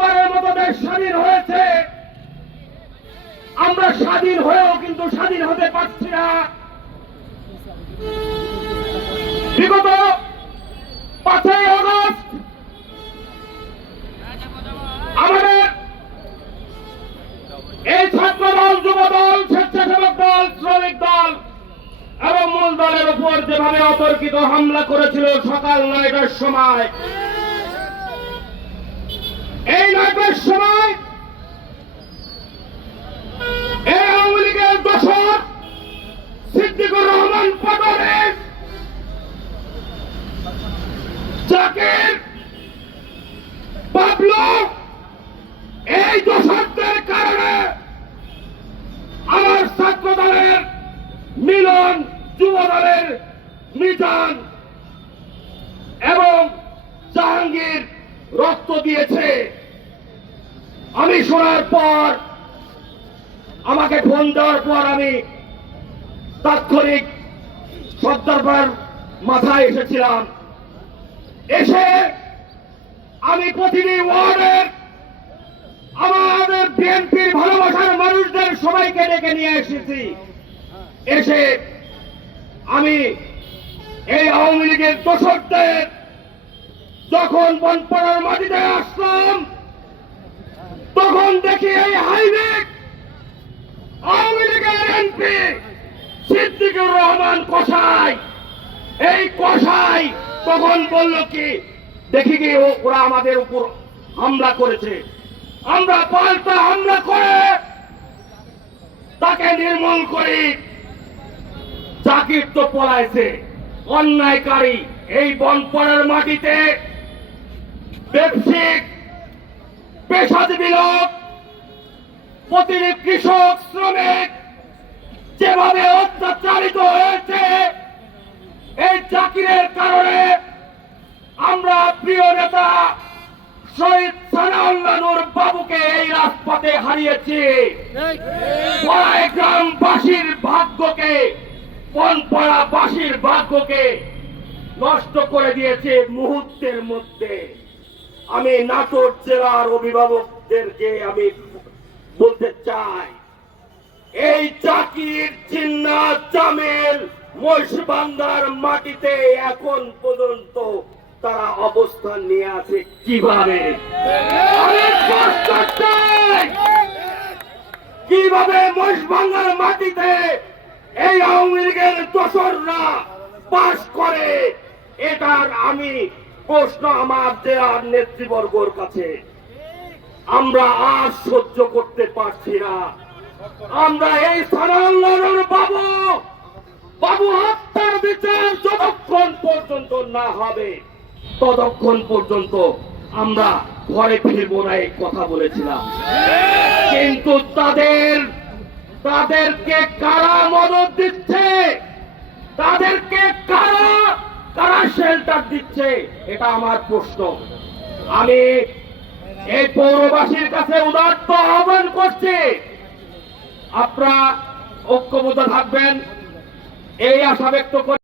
বাবারের মতো দেশ স্বাধীন হয়েছে। আমরা স্বাধীন হয়েও কিন্তু স্বাধীন হতে পারছি না। বিগত পাঁচই অগস্ট আমাদের এই ছাত্র দল যুব দল স্বেচ্ছাসেবক দল, শ্রমিক দল এবং মূল দলের উপর যেভাবে অতর্কিত হামলা করেছিল সকাল নয়টার সময় এই নয়টার সময় এই আওয়ামী লীগের দশক সিদ্দিকুর রহমান পটলের জাকির বাবলু এই দশকদের কারণে আমার ছাত্র দলের মিলন যুব দলের মিজান এবং জাহাঙ্গীর রক্ত দিয়েছে। আমি শোনার পর, আমাকে ফোন দেওয়ার পর আমি তাৎক্ষণিক সর্দারপাড়ার মাথায় এসেছিলাম। এসে আমি প্রতিটি ওয়ার্ডের, আমাদের বিএনপির ভালোবাসার মানুষদের সবাইকে ডেকে নিয়ে এসেছি। এসে আমি এই আওয়ামী লীগের দোষকদের যখন বনপাড়ার মাটিতে আসলাম তখন দেখি এই হাইব্রিড আওয়ামী লীগের এমপি সিদ্দিকুর রহমান কসাই। এই কসাই তখন বলল কি, দেখি কি ওরা আমাদের উপর হামলা করেছে। আমরা পাল্টা হামলা করে তাকে নির্মূল করি। জাকির তো পলাইছে। অন্যায়কারী এই বনপড়ার মাটিতে ব্যবসায়িক পেশাজীবী লোক প্রতিটি কৃষক, শ্রমিক যেভাবে অত্যাচারিত হয়েছে, এই চাকরির কারণে আমরা প্রিয় নেতা শহীদ সানাউল্লানুর বাবুকে এই রাজপথে হারিয়েছি। গ্রামবাসীর ভাগ্যকে পনপড়া বাসীর ভাগ্যকে নষ্ট করে দিয়েছে মুহূর্তের মধ্যে। আমি নাটোর জেলার অভিভাবকদেরকে আমি বলতে চাই, এই চাকির চিন্না জামেল মহিষবান্ধার মাটিতে এখন পর্যন্ত তারা অবস্থান নিয়ে আছে কীভাবে? কীভাবে মহিষবান্ধার মাটিতে এই আওয়ামী লীগের দোসররা পাশ করে? এটার আমি প্রশ্ন আমার দেওয়ার নেতৃবর্গর কাছে। আমরা আর সহ্য করতে পারছি না। আমরা এই স্থানান্তরের বাবু বাবু হত্যার বিচার যতক্ষণ পর্যন্ত না হবে, ততক্ষণ পর্যন্ত আমরা ঘরে ফিরবো না এই কথা বলেছিলাম। কিন্তু তাদের, তাদেরকে কারা মদত দিচ্ছে? তাদেরকে কারা কারা শেল্টার দিচ্ছে? এটা আমার প্রশ্ন। আমি এই পৌরবাসীর কাছে উদার্ত আহ্বান করছি। আপনারা ঐক্যবদ্ধ থাকবেন এই আশা ব্যক্ত করে